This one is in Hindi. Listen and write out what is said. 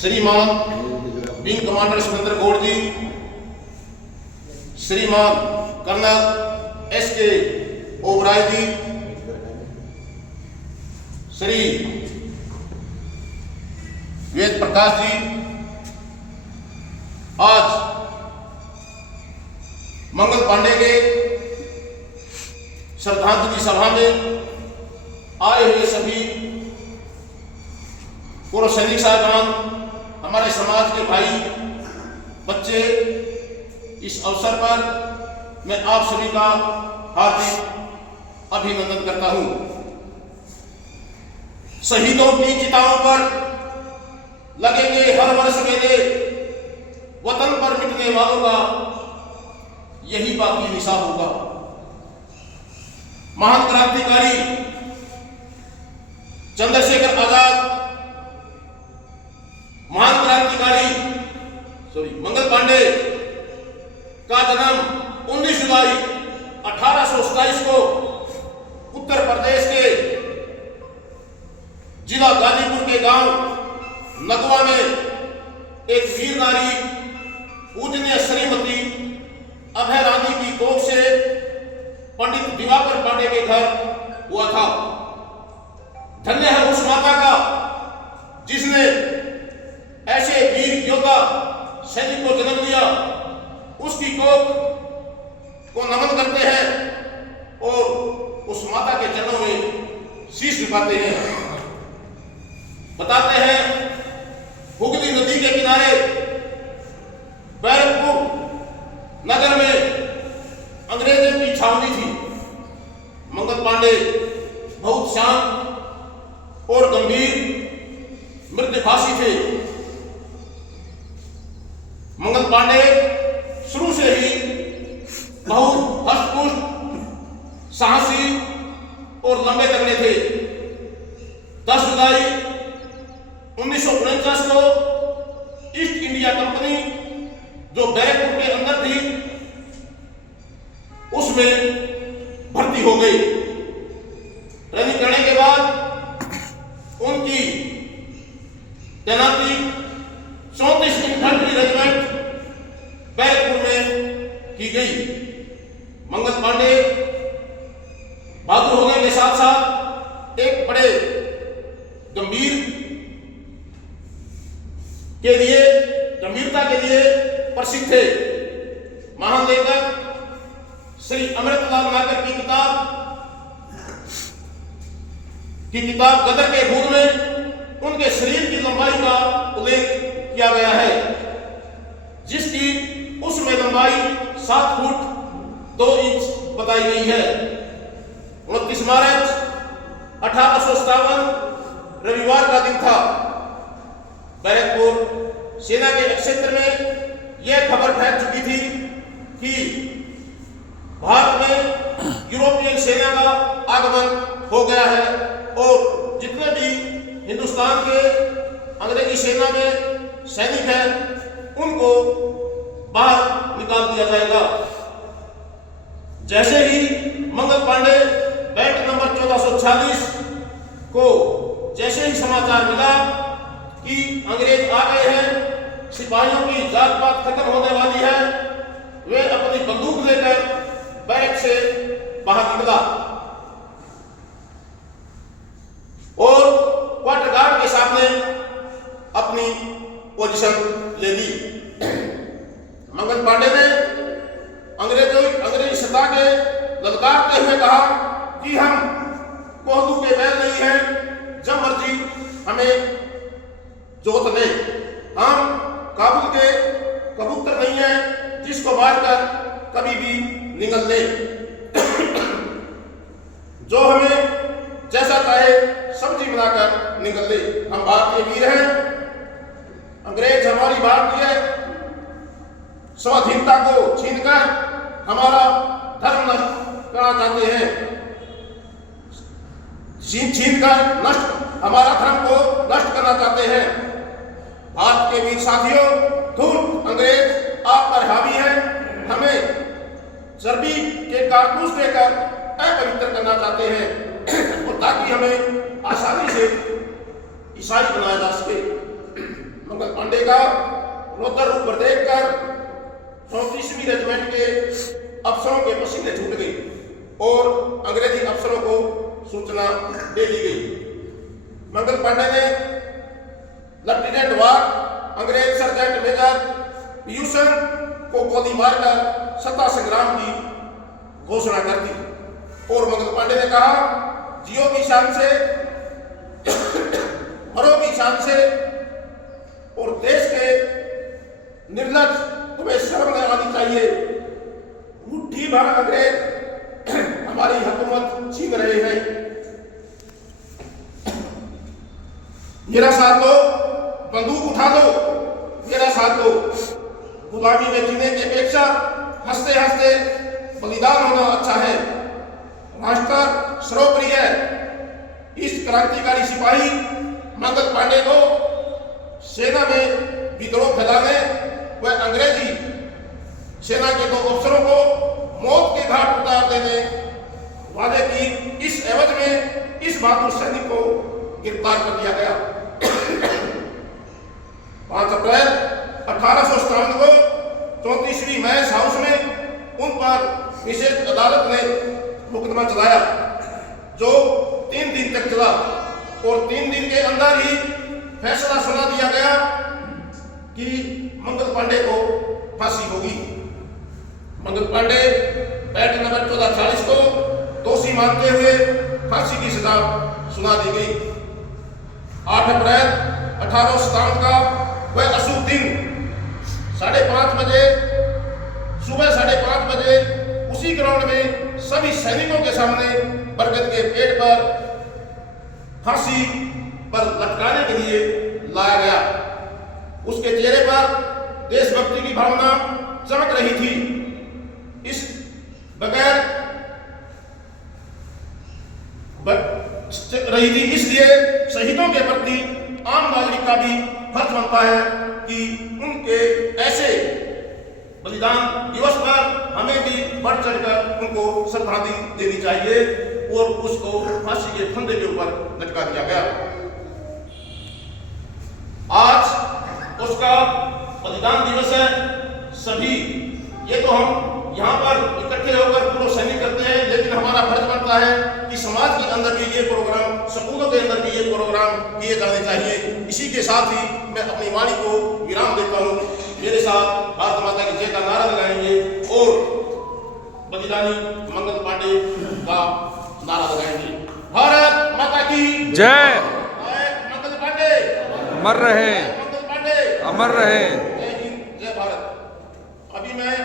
श्रीमान विंग कमांडर सुरेंद्र गौड़ जी, श्रीमान कर्नल एस.के. ओबराय जी, श्री वेद प्रकाश जी, आज मंगल पांडे के श्रद्धांजलि सभा में आए हुए सभी पूर्व सैनिक साहबान, हमारे समाज के भाई बच्चे, इस अवसर पर मैं आप सभी का हार्दिक अभिनंदन करता हूं। शहीदों की चिताओं पर लगेंगे हर वर्ष मेले, वतन पर मिटने वालों का यही बाकी निशा होगा। महान क्रांतिकारी चंद्रशेखर आजाद, महान क्रांतिकारी मंगल पांडे का जन्म 19 जुलाई 1827 को उत्तर प्रदेश के जिला गाजीपुर के गांव नगवा में एक वीर नारी पूजनीय श्रीमती अभय रानी की कोख से पंडित दिवाकर पांडे के घर हुआ था। धन्य है उस माता का जिसने ऐसे वीर योद्धा सैनिक को जन्म दिया। उसकी कोख को नमन करते हैं और उस माता के चरणों में शीश झुकाते हैं। बताते हैं हुगली नदी के किनारे बैरकपुर नगर में अंग्रेजों की छावनी थी। मंगल पांडे बहुत शांत और गंभीर मृदभाषी थे। मंगल पांडे शुरू से ही बहुत हष्टपुष्ट, साहसी और लंबे तगड़े थे। 10 जुलाई 1949 को ईस्ट इंडिया कंपनी जो बैरकपुर के अंदर थी उसमें भर्ती हो गई। ट्रेनिंग करने के बाद उनकी तैनाती 34 इन्फेंट्री रेजिमेंट बैरकपुर में की गई। मंगल पांडे बहादुर होने के साथ साथ एक बड़े गंभीरता के लिए प्रसिद्ध थे। महान लेखक श्री अमृतलाल नागर की किताब गदर के भूत में उनके शरीर की लंबाई का उल्लेख किया गया है, जिसकी उसमें लंबाई 7 फुट 2 इंच बताई गई है। 29 मार्च 1857 रविवार का दिन था। बैरकपुर सेना के क्षेत्र में यह खबर फैल चुकी थी कि भारत में यूरोपियन सेना का आगमन हो गया है और जितने भी हिंदुस्तान के अंग्रेजी सेना में सैनिक हैं उनको बाहर निकाल दिया जाएगा। जैसे ही मंगल पांडे बैट नंबर 1446 को जैसे ही समाचार मिला कि अंग्रेज आ गए हैं, सिपाहियों की जात पात खत्म होने वाली है, वे अपनी बंदूक लेकर बैरक से बाहर निकला और क्वार्टर गार्ड के सामने अपनी पोजीशन ले ली। मंगल पांडे ने अंग्रेजी सत्ता के ललकारते हुए कहा कि हम कोहतू के बैल नहीं हैं, जब मर्जी हमें जोत ले। हम काबुल के कबूतर नहीं हैं जिसको मारकर कभी भी निगल ले। जो हमें जैसा चाहे सब्जी बनाकर निगल ले। हम भारतीय वीर हैं। अंग्रेज हमारी भारतीय स्वाधीनता को छीनकर हमारा धर्म नष्ट करना चाहते हैं। छीनकर हमारा धर्म को नष्ट करना चाहते हैं। भारत के वीर साथियों, धूर्त अंग्रेज आप पर हावी हैं। हमें चर्बी के कारतूस देकर अपवित्र करना चाहते हैं और ताकि हमें आसानी से ईसाई बनाया जा सके। मगर का रौद्र रूप देखकर 34वीं रेजिमेंट के अफसरों के पसीने छूट गई और अंग्रेजी अफसरों को सूचना दे दी गई। मंगल पांडे ने लेफ्टिनेंट वाग अंग्रेज सर्जेंट मेजर पीयूषण को गोली मारकर सत्ता संग्राम की घोषणा कर दी और मंगल पांडे ने कहा, जियो की शान से, मरो की शान से, और देश के निर्लज तुम्हें शर्म न आनी चाहिए। मुट्ठी भर अंग्रेज हमारी हुकूमत छीन रहे हैं। मेरा साथ दो, बंदूक उठा दो, मेरा साथ दो। गुलामी में जीने की अपेक्षा हंसते हंसते बलिदान होना अच्छा है। राष्ट्र सर्वोपरि है। इस क्रांतिकारी सिपाही मंगल पांडे को सेना में विद्रोह फैलाने व अंग्रेजी सेना के 2 अफसरों को मौत के घाट उतार देने वाले की इस एवज में इस बहादुर सैनिक को गिरफ्तार कर लिया गया। 5 अप्रैल 1857 को 34वीं मैस हाउस में उन पर विशेष अदालत ने मुकदमा चलाया जो 3 दिन तक चला और 3 दिन के अंदर ही फैसला सुना दिया गया कि मंगल पांडे को फांसी होगी। मंगल पांडे पैट नंबर 1440 को दोषी मानते हुए फांसी की सजा सुना दी गई। 8 अप्रैल 1857 का वह अशुभ दिन 5:30 बजे, सुबह 5:30 बजे उसी ग्राउंड में सभी सैनिकों के सामने बरगद के पेड़ पर फांसी पर लटकाने के लिए लाया गया। उसके चेहरे पर देशभक्ति की भावना चमक रही थी। इस बगैर रही थी, इसलिए शहीदों के प्रति आम नागरिक का भी फर्ज बनता है कि उनके ऐसे बलिदान दिवस पर हमें भी बढ़ चढ़कर उनको श्रद्धांजलि देनी चाहिए और उसको फांसी के फंदे के ऊपर लटका दिया गया। आज उसका बलिदान दिवस है। सभी ये तो हम यहाँ पर इकट्ठे होकर पूर्व सैनिक करते हैं, लेकिन हमारा फर्ज बनता है कि समाज के अंदर भी ये प्रोग्राम, स्कूलों के अंदर भी ये प्रोग्राम किए जाने चाहिए। इसी के साथ ही मैं अपनी वाणी को विराम देता हूँ। मेरे साथ भारत माता की जय का नारा लगाएंगे और बलिदानी मंगल पांडे का नारा लगाएंगे। भारत माता की जय। मंगल पांडे अमर रहे, मंगल पांडे अमर रहे। जय हिंद, जय भारत। अभी मैं